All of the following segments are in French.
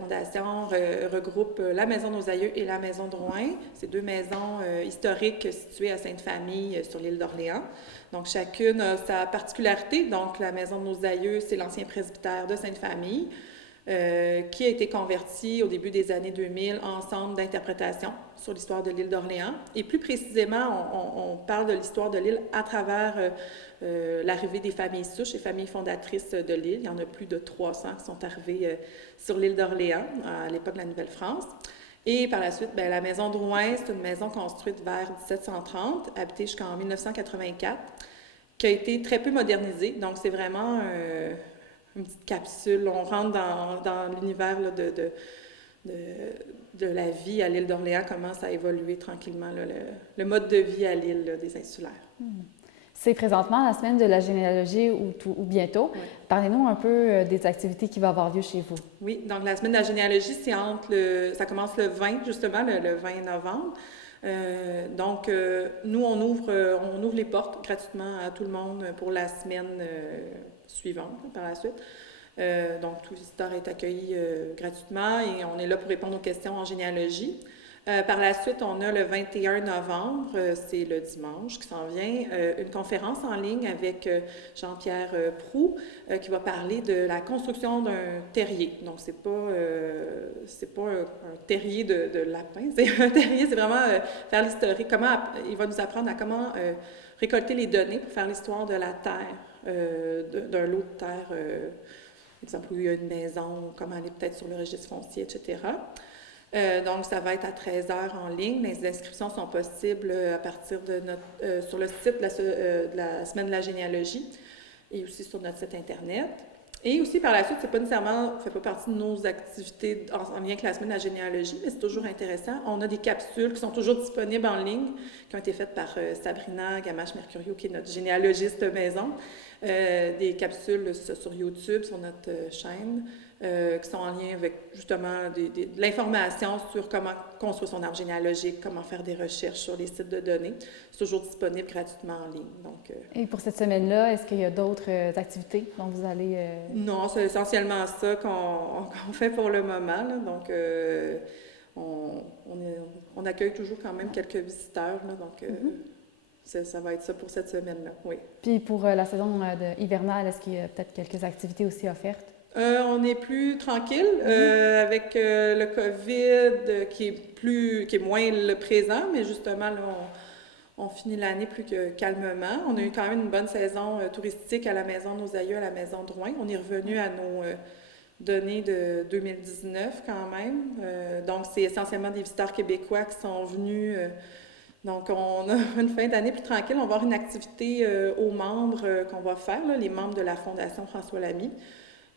Fondation regroupe la Maison de nos aïeux et la Maison Drouin. C'est 2 maisons historiques situées à Sainte-Famille sur l'île d'Orléans. Donc, chacune a sa particularité. Donc, la Maison de nos aïeux, c'est l'ancien presbytère de Sainte-Famille, qui a été converti au début des années 2000 en centre d'interprétation sur l'histoire de l'île d'Orléans. Et plus précisément, on parle de l'histoire de l'île à travers l'arrivée des familles souches et familles fondatrices de l'île. Il y en a plus de 300 qui sont arrivées sur l'île d'Orléans à l'époque de la Nouvelle-France. Et par la suite, la Maison Drouin, c'est une maison construite vers 1730, habitée jusqu'en 1984, qui a été très peu modernisée. Donc, c'est vraiment une petite capsule. On rentre dans l'univers là, de la vie à l'île d'Orléans, comment ça a évolué tranquillement, là, le mode de vie à l'île là, des insulaires. C'est présentement la semaine de la généalogie ou bientôt. Oui. Parlez-nous un peu des activités qui vont avoir lieu chez vous. Oui, donc la semaine de la généalogie, c'est ça commence le 20, justement, le 20 novembre. Donc, nous, on ouvre les portes gratuitement à tout le monde pour la semaine suivante, par la suite. Donc, tout visiteur est accueilli gratuitement et on est là pour répondre aux questions en généalogie. Par la suite, on a le 21 novembre, c'est le dimanche qui s'en vient, une conférence en ligne avec Jean-Pierre Proulx qui va parler de la construction d'un terrier. Donc, c'est pas un terrier de lapin, c'est un terrier, c'est vraiment faire l'historique. Il va nous apprendre à comment récolter les données pour faire l'histoire de la terre, d'un lot de terre, par exemple, où il y a une maison, comment aller peut-être sur le registre foncier, etc. Donc, ça va être à 13h en ligne. Les inscriptions sont possibles à partir de sur le site de la Semaine de la généalogie et aussi sur notre site Internet. Et aussi, par la suite, ça ne fait pas partie de nos activités en lien avec la Semaine de la généalogie, mais c'est toujours intéressant. On a des capsules qui sont toujours disponibles en ligne, qui ont été faites par Sabrina Gamache-Mercurio, qui est notre généalogiste maison. Des capsules sur YouTube, sur notre chaîne, qui sont en lien avec justement de l'information sur comment construire son arbre généalogique, comment faire des recherches sur les sites de données. C'est toujours disponible gratuitement en ligne. Donc, Et pour cette semaine-là, est-ce qu'il y a d'autres activités dont vous allez... Non, c'est essentiellement ça qu'on fait pour le moment. Là. Donc, on accueille toujours quand même quelques visiteurs. Là, donc, ça va être ça pour cette semaine-là, oui. Puis pour la saison hivernale, est-ce qu'il y a peut-être quelques activités aussi offertes? On est plus tranquille avec le COVID qui est moins le présent, mais justement, là, on finit l'année plus que calmement. On a eu quand même une bonne saison touristique à la Maison de nos aïeux, à la Maison Drouin. On est revenu à nos données de 2019 quand même. Donc, c'est essentiellement des visiteurs québécois qui sont venus. Donc, on a une fin d'année plus tranquille. On va avoir une activité aux membres qu'on va faire, là, les membres de la Fondation François Lamy.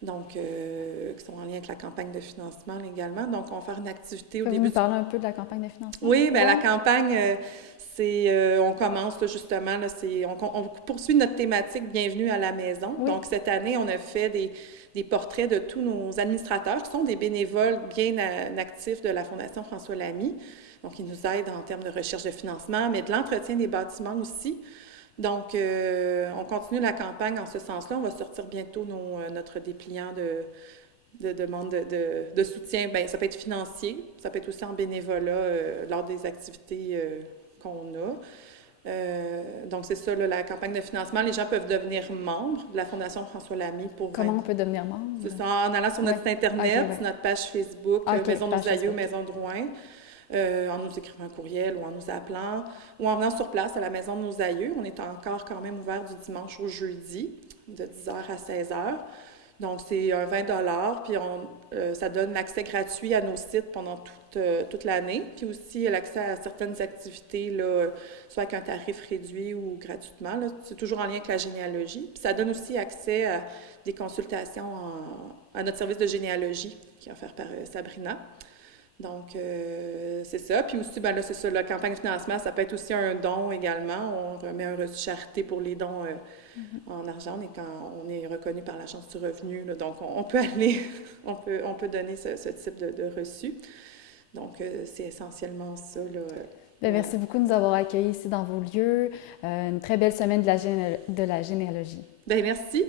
Donc, qui sont en lien avec la campagne de financement également. Donc, on va faire une activité au début. Vous nous parler un peu de la campagne de financement? Oui, bien, la campagne, on commence là, justement, là, on poursuit notre thématique Bienvenue à la maison. Oui. Donc, cette année, on a fait des portraits de tous nos administrateurs qui sont des bénévoles bien actifs de la Fondation François Lamy. Donc, ils nous aident en termes de recherche de financement, mais de l'entretien des bâtiments aussi. Donc, on continue la campagne en ce sens-là. On va sortir bientôt notre dépliant de demande de soutien. Bien, ça peut être financier, ça peut être aussi en bénévolat lors des activités qu'on a. Donc, c'est ça, là, la campagne de financement. Les gens peuvent devenir membres de la Fondation François Lamy pour... Comment on peut devenir membre? C'est ça, en allant sur notre site Internet, sur notre page Facebook, Maison de nos aïeux, Maison Drouin. En nous écrivant un courriel ou en nous appelant, ou en venant sur place à la Maison de nos aïeux. On est encore quand même ouvert du dimanche au jeudi, de 10h à 16h. Donc, c'est un 20 $, puis ça donne l'accès gratuit à nos sites pendant toute l'année, puis aussi l'accès à certaines activités, là, soit avec un tarif réduit ou gratuitement. Là. C'est toujours en lien avec la généalogie. Puis ça donne aussi accès à des consultations à notre service de généalogie, qui est offert par Sabrina. Donc, c'est ça. Puis aussi, ben là, c'est ça, la campagne de financement, ça peut être aussi un don également. On remet un reçu charité pour les dons en argent. Et quand on est reconnu par l'Agence du revenu, là, donc on peut aller, on peut donner ce type de reçu. Donc, c'est essentiellement ça, là. Bien, merci beaucoup de nous avoir accueillis ici dans vos lieux. Une très belle semaine de la généalogie. Bien, merci.